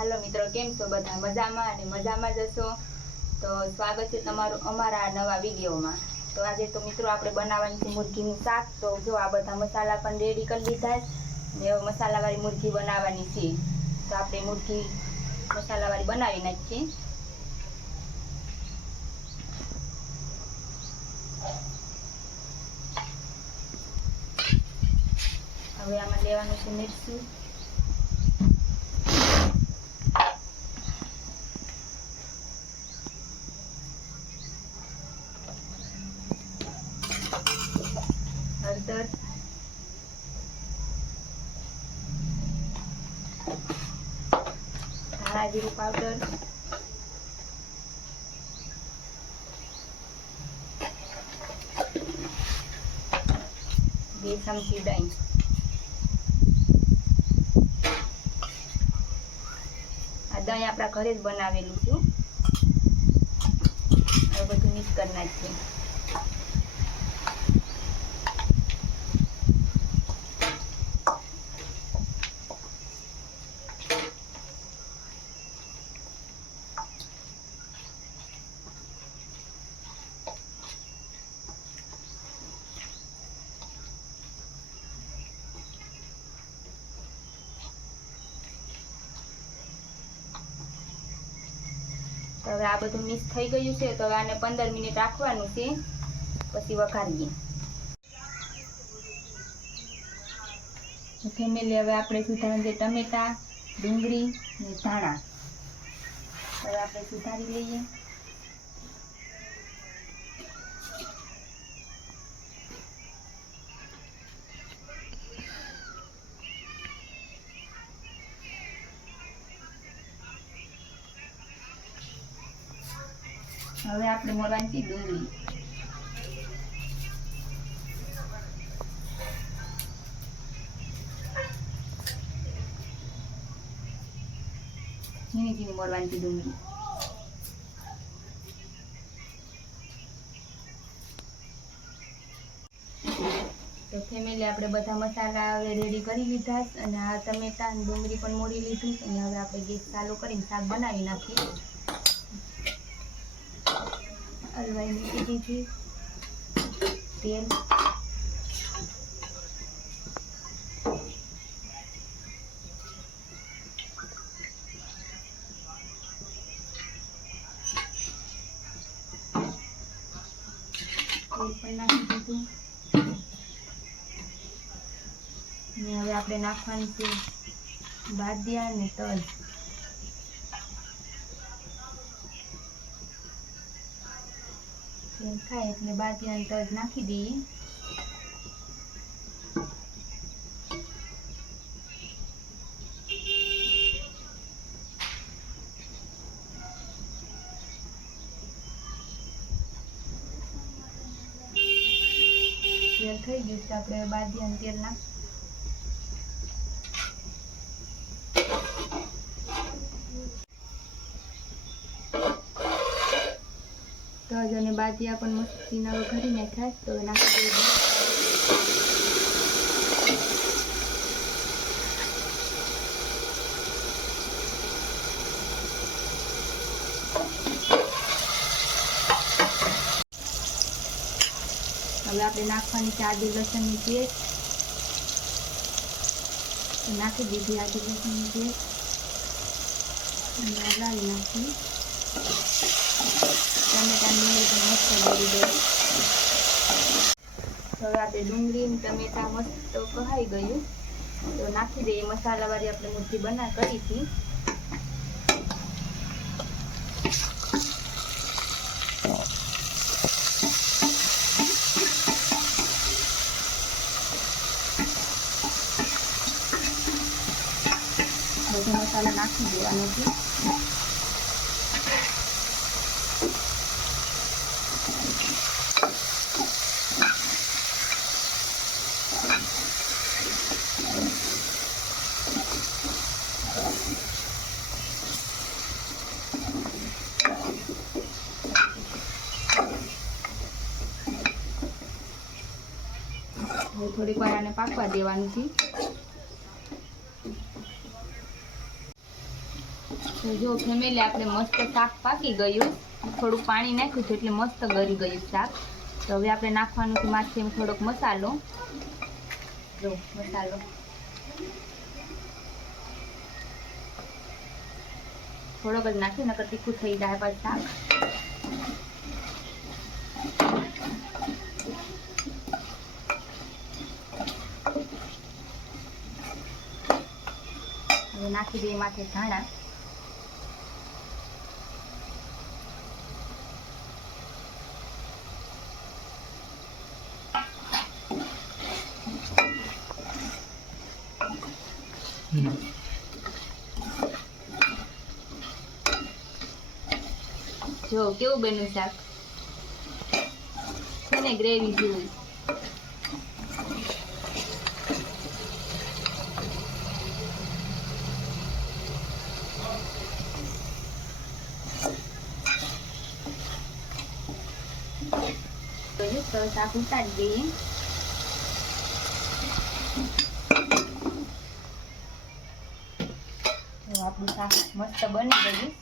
Hello मित्रों, केम छो बधा? मजामां अने मजामां ज छो। तो स्वागत छे तमारुं अमारा नवा विडियोमां। तो आज तो मित्रों आपणे बनाववानी छे मुरघीनुं शाक। तो जो आ बधा मसाला पण रेडी करी लीधा छे ने मसालावाળી मुरघी बनाववानी छे। तो आपणे मुरघी मसालावाળી बनावी नाखीए। हवे आमां लेवानुं छे मिरचुं, हळदर, धाणा जीरुं पाउडर, 2 चमची दહીં, आ दહીં आपणा घरे ज बनावेલું છે। હવે બધું મિક્સ કરી નાખીએ। तो हवे आ बधुं मिक्स थई गयुं छे। तो हवे आने 15 मिनिट राखवानुं छे, पछी वघारीए। तो फેમિલી हवे आपणे सुधारेल जे टमेटा, डूंगळी ने धाणा हवे आपणे सुधारी लईए। हवे आपणे मोरवानी छे डूंगळी। झीणी झीणी मोरवानी छे डूंगळी। तो फેમિલી આપણે બધા મસાલા હવે રેડી કરી લીધા અને આ ટમેટા અને ડુંગળી પણ મોરી લીધું અને હવે આપણે ગેસ ચાલુ કરીને શાક બનાવી નાખીએ। હલવાઈ મૂકી દીધી, તેલ, તેલ પણ નાખી દીધું ને હવે આપણે નાખવાનું છે બાદિયા અને તજ। તેલ થાય એટલે બાદિયા અને તજ નાખી દઈએ। તેલ થઈ ગયું છે, આપણે બાદિયા અને તેલ નાખ તજ અને બાદિયા પણ મસ્તીના વઘારી નાખ્યા। તો નાખી દઈએ। હવે આપણે નાખવાની છે આદુ લસણની પેસ્ટ। નાખી દીધી આદુ લસણની પેસ્ટ અને હલાવી નાખી। टमेटा डूंगળી પણ મસ્ત બળી ગઈ। તો હવે આપણે ડુંગળી અને ટમેટા મસ્ત કહાઈ ગયું। તો નાખી દઈએ મસાલાવાળી આપણે મુરઘી કરી હતી। બધો મસાલો નાખી દેવાનો છે। થોડીક વાર આને પાકવા દેવાનું છે। તો જો ફેમિલી આપણે મસ્ત શાક પાકી ગયું, થોડુંક પાણી નાખ્યું હતું એટલે મસ્ત ગળી ગયું શાક. તો હવે આપણે નાખવાનું છે માથે થોડોક મસાલો. જો મસાલો થોડોક જ નાખી, નકર તીખું થઈ જાય પાછું શાક. હવે નાખી દઈએ માથે ધાણા. જો કેવું બન્યું શાક છે ને, ગ્રેવી જેવું. તો શાક ઉતારી દઈએ. આપણું શાક મસ્ત બની ગયું.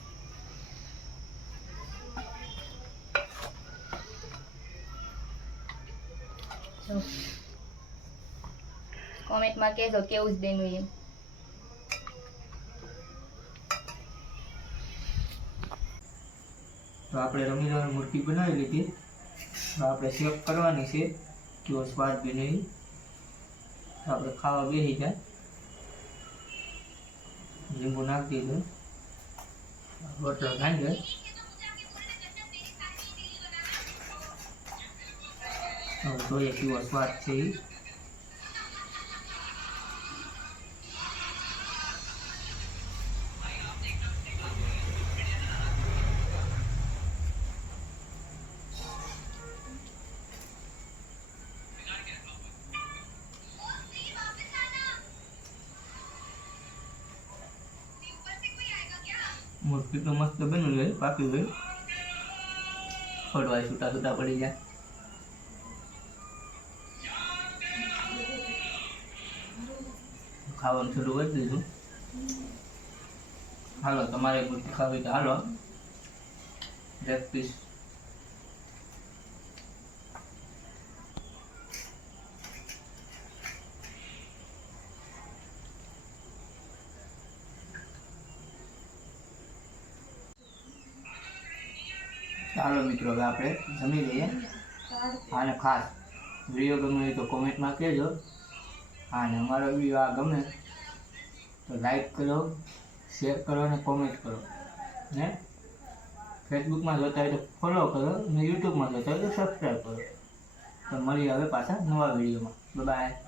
કોમેન્ટમાં કહેજો કેવું જ બન્યું એમ. તો આપણે રમીલાની મૂર્તિ બનાવી લીધી. તો આપણે શેક કરવાની છે કેવો સ્વાદ બને. આપણે ખાવા બેસી જાય. લીંબુ નાખી દીધું, રોટલો ખાઈ જાય. હવે જોઈએ કેવો સ્વાદ છે એ. મૂર્તિ તો મસ્ત બની ગઈ, પાકી ગઈ. ફોડવાય છૂટા છૂટા પડી જાય. ખાવાનું શરૂ કરી દીધું. હાલો, તમારે મૂર્તિ ખાવી તો હાલો, એક પીસ. ચાલો મિત્રો, હવે આપણે જમી લઈએ. અને ખાસ વિડીયો ગમે તો કોમેન્ટમાં કહેજો. અને અમારો વિડીયો આ ગમે તો લાઈક કરો, શેર કરો અને કોમેન્ટ કરો. ને ફેસબુકમાં જોતા હોય તો ફોલો કરો, ને યુટ્યુબમાં જોતા હોય તો સબસ્ક્રાઈબ કરો. તો મળીએ હવે પાછા નવા વિડીયોમાં. બાય.